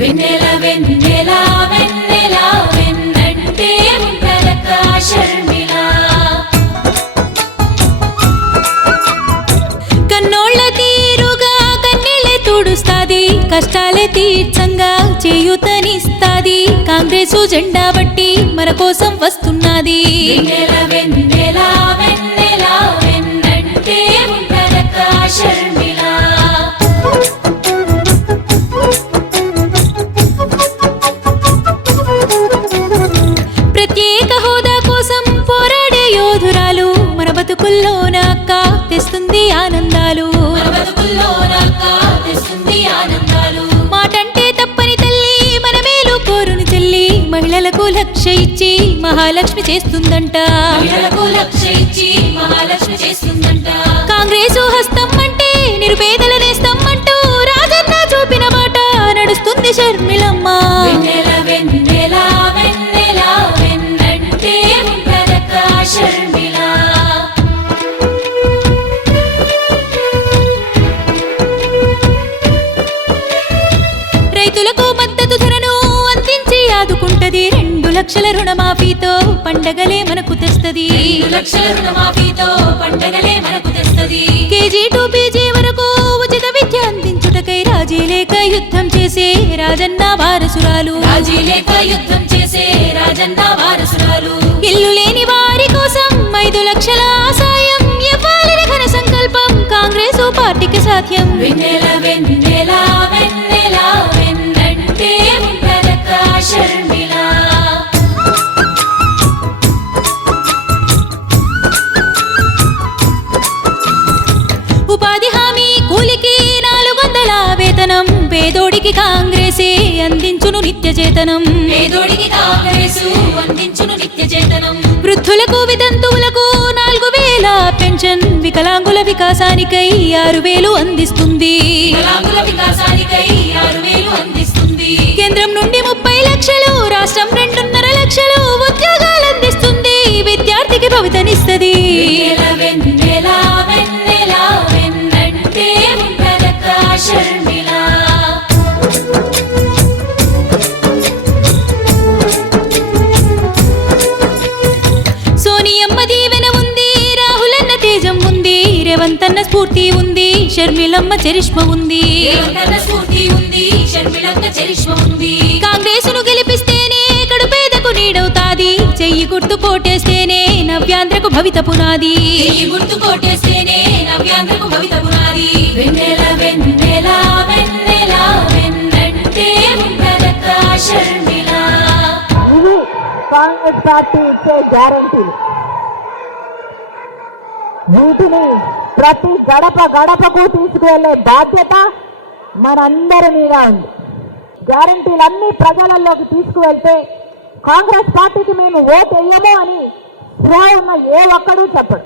వెన్నెల వెన్నెల వెన్నెల వెన్నంటే ఉంటదక్క షర్మిల. కన్నోళ్ళ తీరుగా కన్నెలే తుడుస్తాది కష్టాలే తీర్చంగా చేయుతనిస్తాది. కాంగ్రెసు జెండా బట్టి మన కోసం వస్తున్నది. ఆనందాలు. మాటంటే తప్పని తల్లి మన మేలు కోరుని చెల్లి. మహిళలకు లక్ష్య ఇచ్చి మహాలక్ష్మి చేస్తుందంట. మహాలక్ష్మి చేస్తుందంట. కాంగ్రెసు హస్తం అంటే నిరుపేదల లక్షల రుణమాఫీతో పండగలే మనకు తెస్తది. లక్షల రుణమాఫీతో పండగలే మనకు తెస్తది. కేజీ టు పీజీ వరకు ఉచిత విద్య అందించుటకై రాజీ లేక యుద్ధం చేసే రాజన్న వారసురాలు. రాజీ లేక యుద్ధం చేసే రాజన్న వారసురాలు. ఇల్లు లేని వారి కోసం ఐదు లక్షల సాయం ఇవ్వాలని ఘన సంకల్పం కాంగ్రెస్ పార్టీకి సాధ్యం. వెన్నెల వెన్నెల వెన్నెల వెన్నంటే ఉంటదక్క షర్మిల చేతనం వృద్ధులకు వితంతువులకు నాలుగు వేల పెన్షన్ వికలాంగుల వికాసానికై ఆరు వేలు అందిస్తుంది. వికలాంగుల వికాసానికై ఆరు వేలు అందిస్తుంది. కేంద్రం నుండి ముప్పై లక్షలు రాష్ట్రం రెండున్నర లక్షలు ఉద్యోగాలు అందిస్తుంది విద్యార్థికి భవితనిస్తుంది. స్ఫూర్తి ఉంది షర్మిలమ్మ చరిష్మ ఉంది. స్ఫూర్తి ఉంది షర్మిలక్క చరిష్మ ఉంది. కాంగ్రెసును గెలిపిస్తేనే కడుపేదకు నీడవుతాది. చెయ్యి గుర్తు కోటేస్తేనే నవ్యాంధ్రకు భవిత పునాది. ఈ గుర్తు కోటేస్తేనే నవ్యాంధ్రకు భవిత పునాది. వెన్నెల వెన్నెల వెన్నెల వెన్నంటే ఉంటదక్క షర్మిల. ఇవి కాంగ్రెస్ పార్టీ ఇచ్చే గ్యారంటీలు వీటిని ప్రతి గడప గడపకు తీసుకువెళ్ళే బాధ్యత మనందరి మీద ఉంది. గ్యారంటీలన్నీ ప్రజలలోకి తీసుకువెళ్తే కాంగ్రెస్ పార్టీకి మేము ఓటు వేయము అని స్పృహ ఉన్న ఏ ఒక్కడూ చెప్పడు.